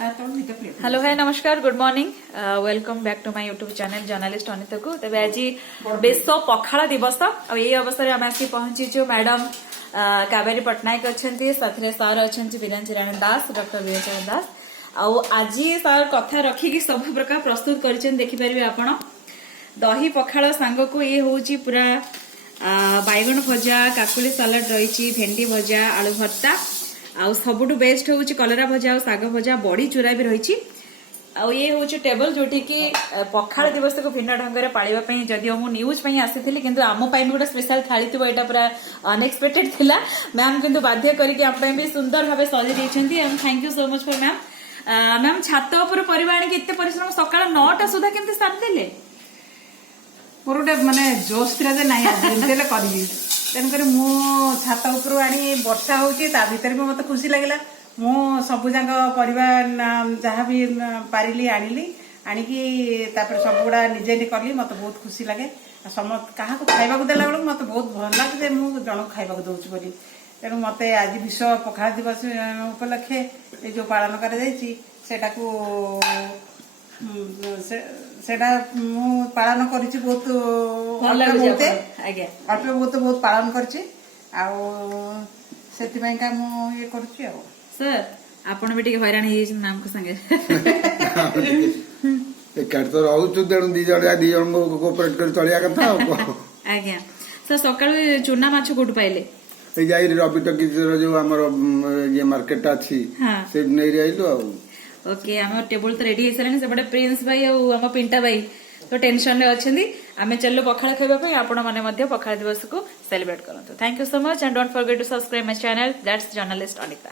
Hello hi नमस्कार good morning welcome back to my YouTube channel journalist Anita को तेरे आज विश्व पखाड़ दिवस और यही अवसर में आम आसिक पहुंचीचु मैडम कावेरी पट्टनायक अच्छा साथी सार अच्छा वीरेन्द्र दास डॉक्टर वीरेन्द्र दास आज सार कथा रखिकी सब प्रकार प्रस्तुत कर देखिपारे आपण दही पखाड़ सांग को ये हूँ पूरा बैगन भजा काकुली सालाड रही भेंडी भजा आलू भर्ता आउ सबुठु बेस्ट हूँ कलरा भजा और साग भजा बड़ी चूरा भी रही ये हूँ टेबल जोटी की पखाड़ दिवस को भिन्न ढंग से पालिबा जदिओ मु न्यूज आसी किंतु आम भी गोटे स्पेशल थाली थी यहाँ पूरा अनएक्सपेक्टेड थिला मैम किंतु बाध्य करके आप भी सुंदर भाव सजी देइछंती thank you so much for ma'am ma'am छात उपर परिवार आनी एते परिश्रम सकाळ 9टा सुधा केमती साथ देले मोर गोटे माने जोश थिला जे नाही करी तेणुकर मु छात उपर आनी वर्षा होची ता भीतर भी मत खुशी लगला मु सबु जाक परिवा जहाँ भी पारिली आनिली आनिकी तापर सब गुड़ा निजे नि करली मत बहुत खुशी लगे समस्त क्या खाइबा देला बेलू मत बहुत भल लगे जे मु जन खाइबा दूची बोली तेणु मत आज विश्व पखाड़ दिवस उपलक्षे ये जो पालन कर सेटा मु पालन करिछि बहुत अल्प बहुत पालन करिछि आ सेति पय का मु ये करिछि आ सर आपण भी टिके हैरान हे मैम को संगे एकाड तो रहू छु देणु दी जण को कोऑपरेट कर चलिया कथा आज्ञा सर सकाळ चूना माछ कोट पाइले ए जाई रवि टकी जो हमर ये मार्केट अछि से नै रहिलो आ ओके आम टेबल तो रेडी होसारे सेपटे प्रिंस भाई और पिंटा भाई तो टेंशन रे अच्छे आम चलो पखाड़ खाइबा आपण मैंने पखाड़ दिवस को सेलिब्रेट करूँ thank you so much and don't forget to subscribe my channel that's journalist Anita.